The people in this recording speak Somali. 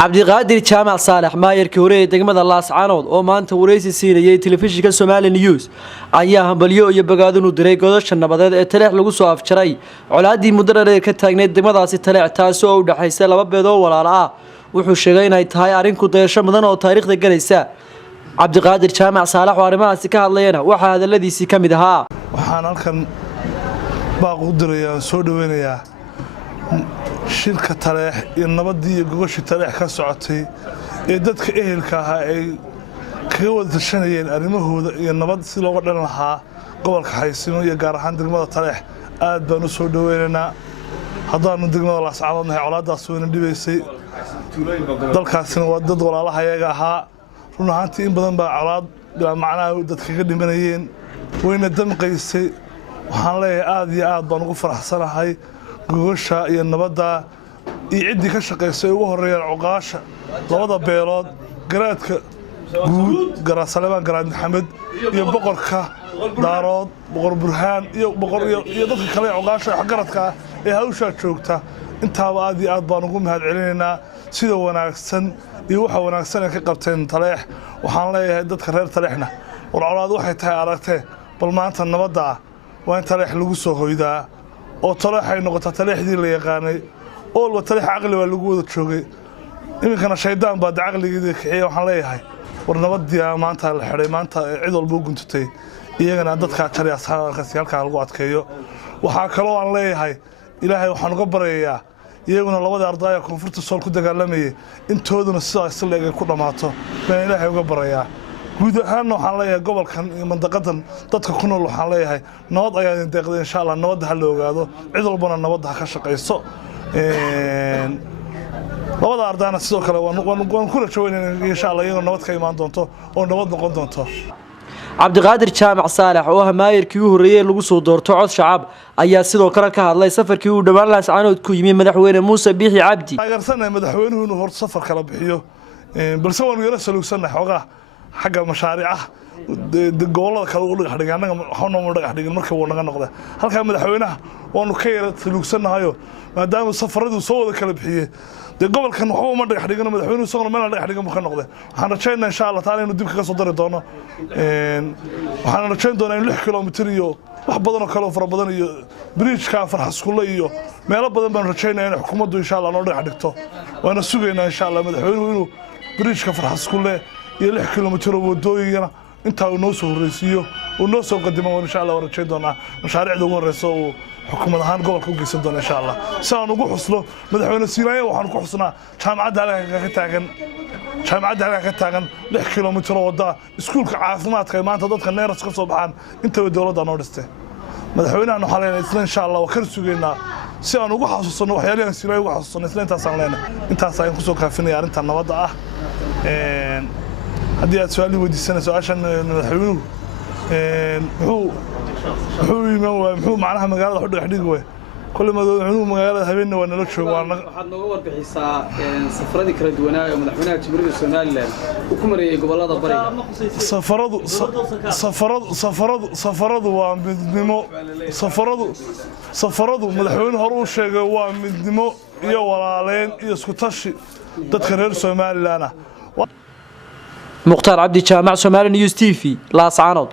cabdiqaadir jaamac saalax maayarkii hore ee degmada laascaanood oo maanta wareysi siinayay telefishinka Somali News ayaa hambalyo iyo bogaadin u diray godasha nabadeed ee Taleex lagu soo afjaray colaadii muddo dheer ka taagneed degmadaasi Taleex taas oo u dhaxaysay laba beedo walaalo ah wuxuu sheegay inay tahay arrin ku dayasho mudan oo taariikhda galaysa cabdiqaadir jaamac saalax oo arrimahaasi ka hadlayna waxa hadaladiisii kamid ahaa waxaan halkan baaq u dirayaa soo dhaweynayaa shirka Taleex iyo nabadii iyo gogosha Taleex ka socotay ee dadka ehelka ah ay kaga wada tashanayeen arrimahooda iyo nabad si looga dhalan lahaa gobolka Xaysimo iyo gaar ahaan degmada Taleex aad baan u soo dhaweynaynaa haddaan degmada Laascaanood nahay colaadaas weyn dhibaysay dalkaasina waa dad walaalahayaga ahaa run ahaantii in badan baa colaad bila macnaha dadka ka dhimanayeen wayna damqaysay waxaan leeyahay aad iyo aad baan ugu faraxsanahay gogosha iyo nabadda iyo cidii ka shaqeysay ugu horeeyay cuqaasha labada beelood garaadka guud Garaasaleebaan Garaad Maxamed iyo boqorka Daarood boqor Burhaan iyo dadka kale cuqaasha xagaradka ee hawsha joogta intaaba aad iyo aad baan ugu mahadcelinaynaa sida wanaagsan iyo waxa wanaagsan ee ka qabteen Taleex waxaan leeyahay dadka reer Taleexna colaad waxay tahay aragtay bal maanta nabadda waa in Taleex lagu soo hoydaa oo Taleex ay noqoto Taleexdii la yaqaanay oo Taleex aqli waa lagu wada joogay iminkana shaydaan baa aqligeeda kiciye waxaan leeyahay war nabadii maanta la xiray maanta cid walba u guntay iyagana dadka jari asxaabta halka lagu adkeeyo waxa kale oo aan leeyahay ilaahay waxaan uga barayaa iyaguna labada ardayda koonfurta sool ku dagaalamayay intooduna sidaas leeyahay ku dhamaato baan ilaahay uga barayaa guud ahaan waxaan leeyahay gobolkan iyo mandaqadan dadka ku nool waxaan leeyahay nabad ayaa deeqday insha Allah nabad ha la ogaado cid walbana nabad ha ka shaqeyso labada ardayna sidoo kale waan ku rajoonaynaa insha Allah iyagoo nabad ka imaan doonto oo nabad noqon doonto cabdiqaadir jaamac saalax oo maayarkii u horeeyay lagu soo doorto cod shacab ayaa sidoo kale ka hadlay safarkii uu dhawaan Laascaanood ku yimid madaxweyne Muuse Biixi Cabdi taageersanay madaxweynuhu inuu hor safar kala bixiyo balse waan yara saluugsanay xogaa xagga mashaariic gobolada kale u dhagax dhigay anaga waxaan u dhagax dhigin markii uu naga noqday halka madaxweynaha waanu ka yara saluugsanahayo maadaama safaradu soo wada kala bixiyay gobolkan waxba ma dhagax dhigin madaxweynuhu soo meel dhagax dhigin ka noqday waxaan rajaynayaa insha Allah taala inuu dib ka soo dari doono waxaan rajayn doonaa in 6 kilomitir iyo wax badan oo kale oo fara badan iyo bridge-ka Farxaskulle iyo meelo badan baan rajaynayaa in xukuumaddu insha Allah noo dhagax dhigto waana sugaynaa insha Allah madaxweynuhu inuu bridge-ka Farxaskulle iyo 6 kilomitir oo wadooyina inta uu noo soo horeysiyo oo noo soo qadimo insha Allah rajayn doonaa mashaariicda ugu horeyso oo xukuumad ahaan gobolka u geysan doona insha Allah saan ugu xuslo madaxweyne Siinaye waxaan ku xusnaa jaamacadda halka ka taagan 6 kilomitir oo wada iskuulka caafimaadka maanta dadka neeras ka soo baxaan inta dawladda noo dhistay madaxweynaha waxaan leenahay isla insha Allah waa ka sugeynaa si aan ugu xasuusano waxyaalaha Siinaye ugu xasuusano isla intaas aan leenahay intaas ayaan ku soo kaafinay arrinta nabadda ah haddii aad su'aal weydiisanayso su'aashan madaxweynuhu muxuu macnaha magaalada u dhagax dhigay kulli madaxweynuhu magaalada habeenna waa nala joogo waxaad nooga warbixisaa safaradii kala duwanaa ee madaxweynaha Jamhuuriyadda Soomaaliland uu ku mareeyay gobolada bariga safaradu waa midnimo safaradu madaxweynuhu hore u sheegay waa midnimo iyo walaaleyn iyo isku tashi dadka reer Soomaaliland Mukhtaar Cabdi Jaamac Somali News TV Laascaanood